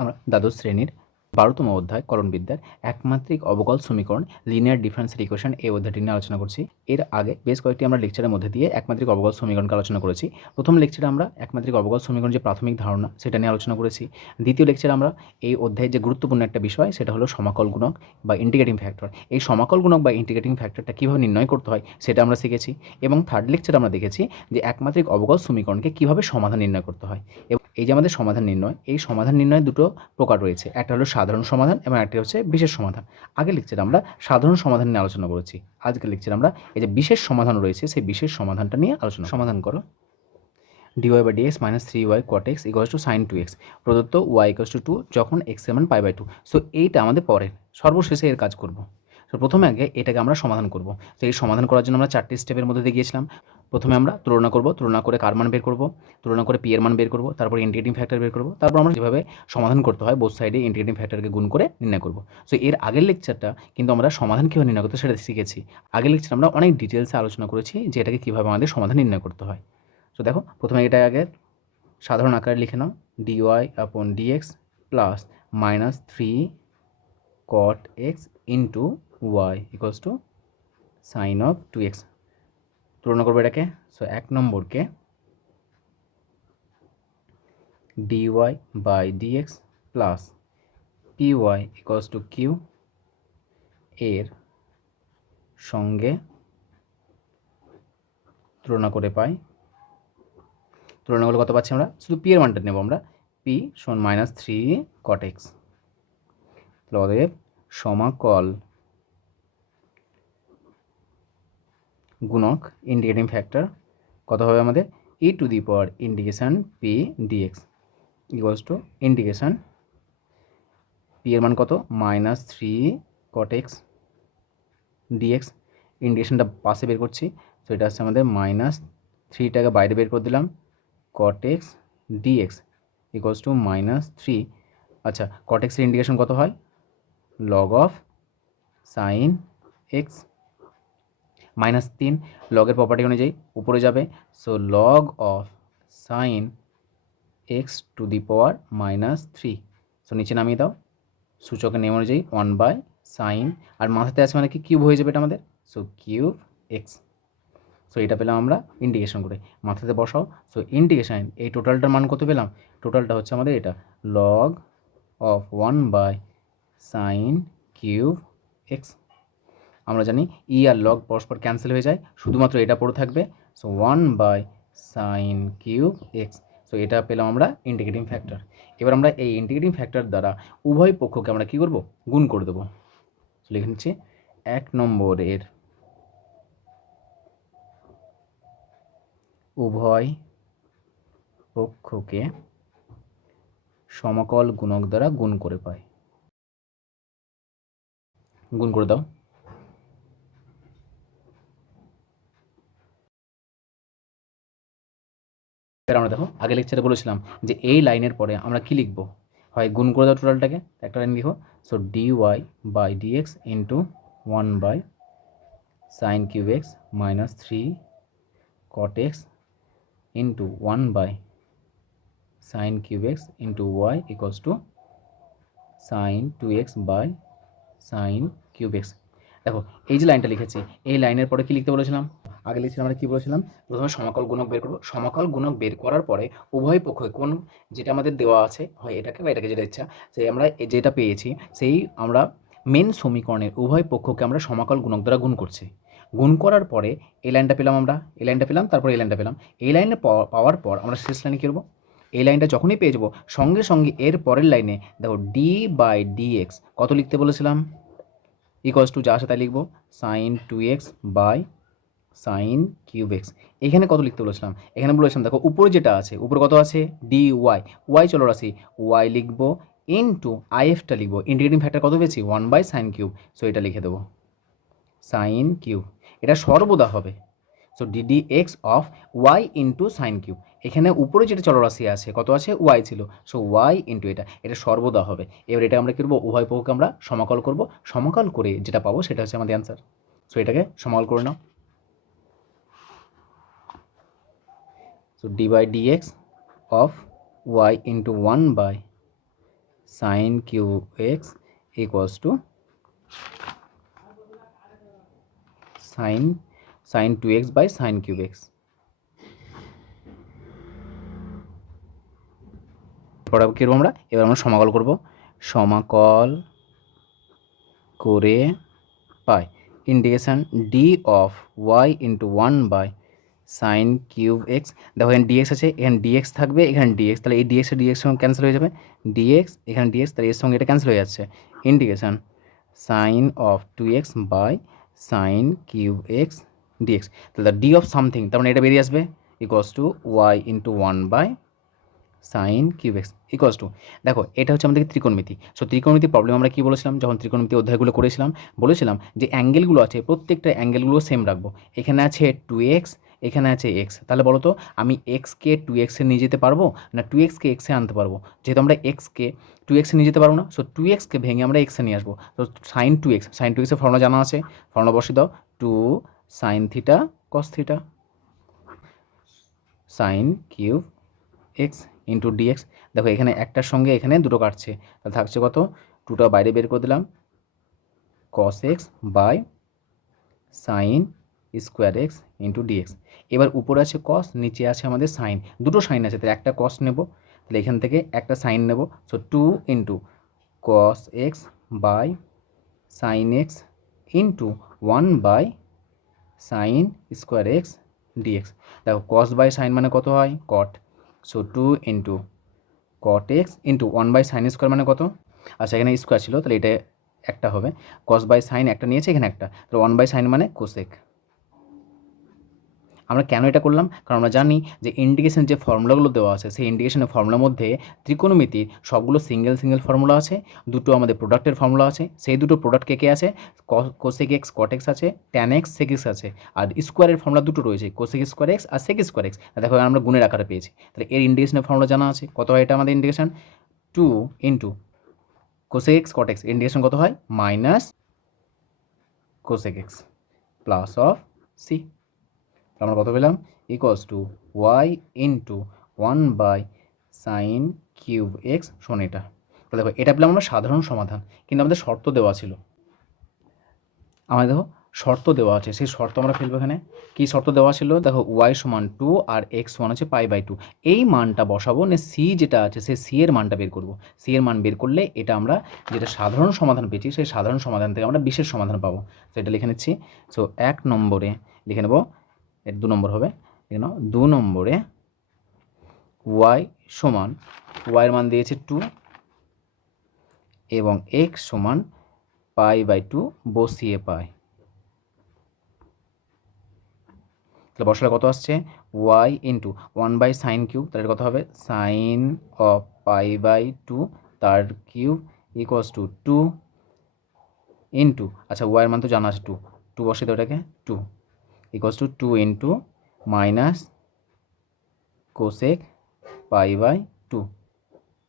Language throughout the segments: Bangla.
আমরা দ্বাদশ শ্রেণির বারোতম অধ্যায় করণবিদ্যার একমাত্রিক অবকল সমীকরণ লিনিয়ার ডিফারেন্সিয়াল ইকুয়েশন এই অধ্যায়টি নিয়ে আলোচনা করছি। এর আগে বেশ কয়েকটি আমরা লেকচারের মধ্যে দিয়ে একমাত্রিক অবকল সমীকরণকে আলোচনা করেছি। প্রথম লেকচারে আমরা একমাত্রিক অবকল সমীকরণ যে প্রাথমিক ধারণা, সেটা নিয়ে আলোচনা করেছি। দ্বিতীয় লেকচারে আমরা এই অধ্যায়ের যে গুরুত্বপূর্ণ একটা বিষয়, সেটা হলো সমাকল গুণক বা ইন্টিগ্রেটিং ফ্যাক্টর এই সমাকল গুণক বা ইন্টিগ্রেটিং ফ্যাক্টরটা কীভাবে নির্ণয় করতে হয়, সেটা আমরা শিখেছি। এবং থার্ড লেকচারে আমরা দেখেছি যে একমাত্রিক অবকল সমীকরণকে কীভাবে সমাধান নির্ণয় করতে হয়। এবং এই যে আমাদের সমাধান নির্ণয়, এই সমাধান নির্ণয় দুটো প্রকার রয়েছে। একটা হলো সাধারণ সমাধান এবং একটি হচ্ছে বিশেষ সমাধান। আগে লেকচারে আমরা সাধারণ সমাধান নিয়ে আলোচনা করেছি। আজকে লেকচারে আমরা এই যে বিশেষ সমাধান রয়েছে সেই বিশেষ সমাধানটা নিয়ে আলোচনা সমাধান করো। D Y by D X minus three Y cot X equals to sine two X প্রদত্ত ওয়াই ইকোয়াস টু টু যখন এক্সের মান পাই বাই টু সো এইটা আমাদের পরে সর্বশেষে এর কাজ করব। তো প্রথমে আগে এটাকে আমরা সমাধান করব। তো এই সমাধান করার জন্য আমরা চারটি স্টেপের মধ্যে দিয়ে গিয়েছিলাম প্রথমে আমরা তুলনা করব, তুলনা করে কার মান বের করব, তুলনা করে পি এর মান বের করব, তারপর ইন্টিগ্রেটিং ফ্যাক্টর বের করব, তারপর আমরা যেভাবে সমাধান করতে হয় বোথ সাইডে ইন্টিগ্রেটিং ফ্যাক্টরকে গুণ করে নির্ণয় করব। সো এর আগের লেকচারটা কিন্তু আমরা সমাধান কীভাবে নির্ণয় করতে সেটা শিখেছি। আগের লেকচার আমরা অনেক ডিটেলসে আলোচনা করেছি যে এটাকে কীভাবে আমাদের সমাধান নির্ণয় করতে হয়। তো দেখো, প্রথমে এটা আগে সাধারণ আকারে লিখে নাও D Y upon D X plus minus three cot X into Y equals to sine of two X তুলনা করব এটাকে। সো এক নম্বরকে D Y by D X plus P Y equals to Q এর সঙ্গে তুলনা করে পাই। তুলনা করলে কত পাচ্ছি আমরা? শুধু পি এর মানটা নেব আমরা। পি সমান মাইনাস থ্রি কট এক্স তাহলে অতএব সমাকল গুণক ইন্ডিকেটিং ফ্যাক্টর কত হবে আমাদের? E to the power indication P D X equals to indication P এর মান কত? Minus three cot X D X ইন্ডিকেশনটা পাশে বের করছি। তো এটা হচ্ছে আমাদের মাইনাস থ্রিটাকে বাইরে বের করে দিলাম। Cot x dx equals to minus three আচ্ছা কট এক্সের ইন্ডিকেশন কত হয়? Log of sine x minus তিন লগের প্রপার্টি অনুযায়ী উপরে যাবে। So log of sine x to the power minus three so নিচে নামিয়ে দাও। সূচকের নিয়ম অনুযায়ী ওয়ান বাই সাইন আর মাথাতে আছে মানে কি? কিউব হয়ে যাবে এটা আমাদের। সো কিউব এক্স সো এটা পেলাম আমরা ইন্ডিকেশন করে। মাথাতে বসাও। সো ইন্ডিকেশান এই টোটালটার মান কত পেলাম? টোটালটা হচ্ছে আমাদের এটা। Log of one by sine cube x আমরা জানি ই আর লগ পরস্পর ক্যান্সেল হয়ে যায়, শুধুমাত্র এটা পড়ে থাকবে। So one by sine cube x so এটা পেলাম আমরা ইন্টিগ্রেটিং ফ্যাক্টর এবার আমরা এই ইন্টিগ্রেটিং ফ্যাক্টর দ্বারা উভয় পক্ষকে আমরা কী করব? গুণ করে দেবো। লিখে নিচ্ছি, এক নম্বরের উভয় পক্ষকে সমকল গুণক দ্বারা গুণ করে পাই। গুণ করে দাও। আমরা দেখো আগে লেকচারে বলেছিলাম যে এই লাইনের পরে আমরা কি লিখব? হয় গুণ করে দাও টোটালটাকে একটা লাইন লিখো। So d y by dx into one by sine cube x minus three cot x into one by sine cube x into y equals to sine two x by sine cube x দেখো, এই যে লাইনটা লিখেছি, এই লাইনের পরে কি লিখতে বলেছিলাম? আগে লিখছিলাম আমরা কী বলেছিলাম? প্রথমে সমাকল গুণক বের করব। সমাকল গুণক বের করার পরে উভয় পক্ষ কোন যেটা আমাদের দেওয়া আছে, হয় এটাকে বা এটাকে যেটা ইচ্ছা, সেই আমরা যেটা পেয়েছি, সেই আমরা মেন সমীকরণের উভয় পক্ষকে আমরা সমাকল গুণক দ্বারা গুণ করছি। গুণ করার পরে এই লাইনটা পেলাম আমরা এই লাইনটা পেলাম, তারপর এই লাইনটা পেলাম। এই লাইনে পাওয়া- পাওয়ার পর আমরা শেষ লাইনে কী এই লাইনটা যখনই পেয়ে যাব, সঙ্গে সঙ্গে এর পরের লাইনে দেখো ডি বাই ডি এক্স কত লিখতে বলেছিলাম? ইকোয়াস টু যা আছে তাই লিখব sine two x by sine cube x এখানে কত লিখতে বলেছিলাম? এখানে বলেছিলাম, দেখো, উপরে যেটা আছে, উপরে কত আছে? ডি ওয়াই ওয়াই চলো রাশি ওয়াই লিখব ইন টু আইএফটা লিখব। ইন্টিগ্রেটিং ফ্যাক্টর কত পেয়েছি? One by sine cube so এটা লিখে দেবো। সাইন কিউব এটা সর্বদা হবে। So d d x of y into sine cube এখানে উপরে যেটা চলরাশি আছে, কত আছে? ওয়াই ছিল। সো ওয়াই ইন্টু এটা। এটা সর্বদা হবে। এবার এটা আমরা কী করব? উভয় পক্ষকে আমরা সমাকল করব। সমাকল করে যেটা পাবো, সেটা হচ্ছে আমাদের অ্যান্সার সো এটাকে সমাকল করে নাও। Dx of y into one by sine cube x equals to sine sine two x by sine cube x এরপর কী আমরা? এবার আমরা সমাকল করব। সমাকল করে পাই। Integration d of y into one by sine cube x দেখো এখানে ডিএক্স আছে, এখানে ডিএক্স থাকবে, এখানে ডিএক্স তাহলে এই ডিএক্স ডিএক্স সঙ্গে ক্যান্সেল হয়ে যাবে। ডিএক্স এখানে ডিএক্স তাহলে এর সঙ্গে এটা ক্যান্সেল হয়ে যাচ্ছে। Integration sine of two x by sine cube x dx তাহলে ডি অফ সামথিং তার মানে এটা বেরিয়ে আসবে equals to y into one by sine cube x equals to দেখো, এটা হচ্ছে আমাদের ত্রিকোণমিতি। সো ত্রিকোণমিতি প্রবলেম আমরা কী বলেছিলাম? যখন ত্রিকোণমিতি অধ্যায়গুলো করেছিলাম, বলেছিলাম যে অ্যাঙ্গেলগুলো আছে, প্রত্যেকটা অ্যাঙ্গেলগুলো সেম রাখব। এখানে আছে টু এক্স এখানে আছে এক্স তাহলে বলো তো, আমি এক্সকে টু এক্সে নিয়ে যেতে পারব না টু এক্সকে এক্সে আনতে পারব? যেহেতু আমরা এক্সকে টু এক্সে নিয়ে যেতে পারব না সো টু এক্সকে ভেঙে আমরা এক্সে নিয়ে আসব। তো sine two x sine two এক্সের ফর্মুলা জানা আছে। ফর্মুলা বসে দাও। Two sine theta cos theta sine cube x into dx দেখো, এখানে একটার সঙ্গে এখানে দুটো কাটছে। তাহলে থাকছে কত? টুটা বাইরে বের করে দিলাম। Cos x by sine square x into dx এবার উপরে আছে কস নিচে আছে আমাদের সাইন দুটো সাইন আছে, তাহলে একটা কস নেব, তাহলে এখান থেকে একটা সাইন নেব। So two into cos x by sine x into one by sine square x dx দেখো কস বাই সাইন মানে কত হয়? Cot so two into cot x into one by sine square মানে কত? আচ্ছা এখানে স্কোয়ার ছিল, তাহলে এটা একটা হবে। কস বাই সাইন একটা নিয়েছে, এখানে একটা। তাহলে ওয়ান বাই সাইন মানে কোসেক আমরা কেন এটা করলাম? কারণ আমরা জানি যে ইন্ডিকেশন যে ফর্মুলাগুলো দেওয়া আছে, সেই ইন্ডিকেশনের ফর্মুলার মধ্যে ত্রিকোণমিতির সবগুলো সিঙ্গেল সিঙ্গেল ফর্মুলা আছে, দুটো আমাদের প্রোডাক্টের ফর্মুলা আছে, সেই দুটো প্রোডাক্ট কে কে আছে? কোসেক এক্স কট এক্স আছে ট্যান এক্স সেক এক্স আছে, আর স্কোয়ারের ফর্মুলা দুটো রয়েছে কোসেক স্কোয়ার এক্স আর সেক স্কোয়ার এক্স দেখো আমরা গুণের আকারে পেয়েছি। তাহলে এর ইন্ডিকেশনের ফর্মুলা জানা আছে। কত হয় এটা আমাদের indication two into cosec x cot x indication কত হয়? Minus cosec x plus of c আমরা কত পেলাম? Equals to y into one by sine cube x শোন এটা। তো দেখো, এটা পেলাম আমরা সাধারণ সমাধান, কিন্তু আমাদের শর্ত দেওয়া ছিল। আমাদের দেখো, শর্ত দেওয়া আছে। সেই শর্ত আমরা ফেলব এখানে। কী শর্ত দেওয়া ছিল? দেখো ওয়াই সমান টু আর এক্স ওয়ান আছে পাই বাই টু এই মানটা বসাবো না সি যেটা আছে, সেই সি এর মানটা বের করব। সি এর মান বের করলে এটা আমরা যেটা সাধারণ সমাধান পেয়েছি, সেই সাধারণ সমাধান থেকে আমরা বিশেষ সমাধান পাবো। তো এটা লিখে নিচ্ছি। সো এক নম্বরে লিখে নেব এর দু নম্বর হবে এখানে দু নম্বরে ওয়াই সমান ওয়াইয়ের মান দিয়েছে টু এবং এক্স সমান পাই বাই টু বসিয়ে পাই। তাহলে বসালে কত আসছে? Y into one by sine cube তাহলে কত হবে? Sine of pi by two তার cube equals to two into আচ্ছা ওয়াইয়ের মান তো জানা আছে টু টু বসে তো ওটাকে two equals to 2 into minus cosec pi by 2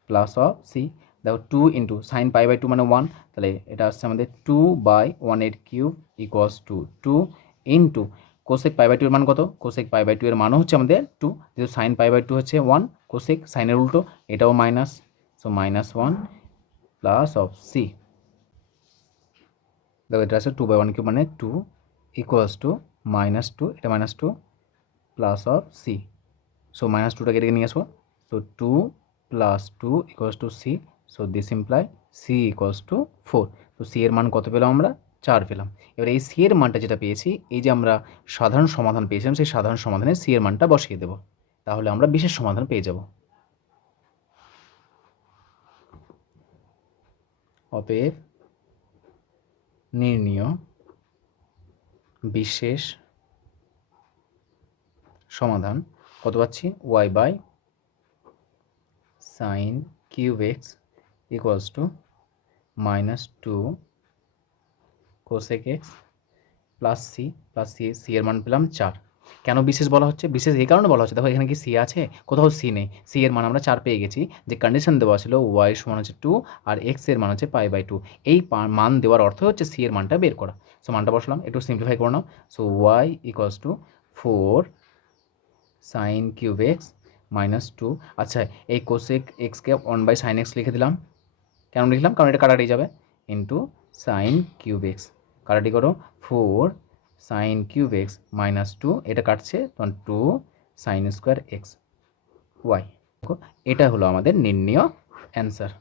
plus of c দেখো two into sine pi by two মানে ওয়ান তাহলে এটা আসছে আমাদের টু বাই ওয়ান ওয়ানের cube equals to two into cosec pi by two এর মান কত? কোসেক পাই বাই টু এর মানও হচ্ছে আমাদের টু যেহেতু সাইন পাই বাই টু হচ্ছে ওয়ান কোসেক সাইনের উল্টো, এটাও minus so minus one plus of c দেখো, এটা আছে টু বাই ওয়ান কিউব মানে two equals to minus two এটা minus two plus of c so minus টুটা কেটে নিয়ে আসব। So two plus two equals to c so this imply c equals to four তো সি এর মান কত পেলাম আমরা? চার পেলাম। এবার এই সি এর মানটা যেটা পেয়েছি, এই যে আমরা সাধারণ সমাধান পেয়েছিলাম, সেই সাধারণ সমাধানে সি এর মানটা বসিয়ে দেব। তাহলে আমরা বিশেষ সমাধান পেয়ে যাব। অতএব, নির্ণীয় বিশেষ সমাধান কত পাচ্ছি? Y by sine cube x equals to minus two cosec x plus c plus c c এর মান পেলাম চার। কেন বিশেষ বলা হচ্ছে? বিশেষ এই কারণে বলা হচ্ছে। দেখো এখানে কি সি আছে? কোথাও সি নেই। সি এর মান আমরা চার পেয়ে গেছি। যে কন্ডিশন দেওয়া ছিল ওয়াই সমান হচ্ছে টু আর এক্সের মান হচ্ছে পাই বাই টু এই মান দেওয়ার অর্থ হচ্ছে সি এর মানটা বের করা। সো মানটা বসলাম। একটু সিম্পলিফাই করে নাও। So y equals to four sine cube x minus two আচ্ছা এই কোসেক এক্সকে ওয়ান বাই সাইন এক্স লিখে দিলাম। কেন লিখলাম? কারণ এটা কাটাটি যাবে। ইন্টু সাইন কিউব এক্স কাটাটি করো। Four sine cube x minus two এটা কাটছে তখন two sine square x y এটা হলো আমাদের নির্ণয় অ্যান্সার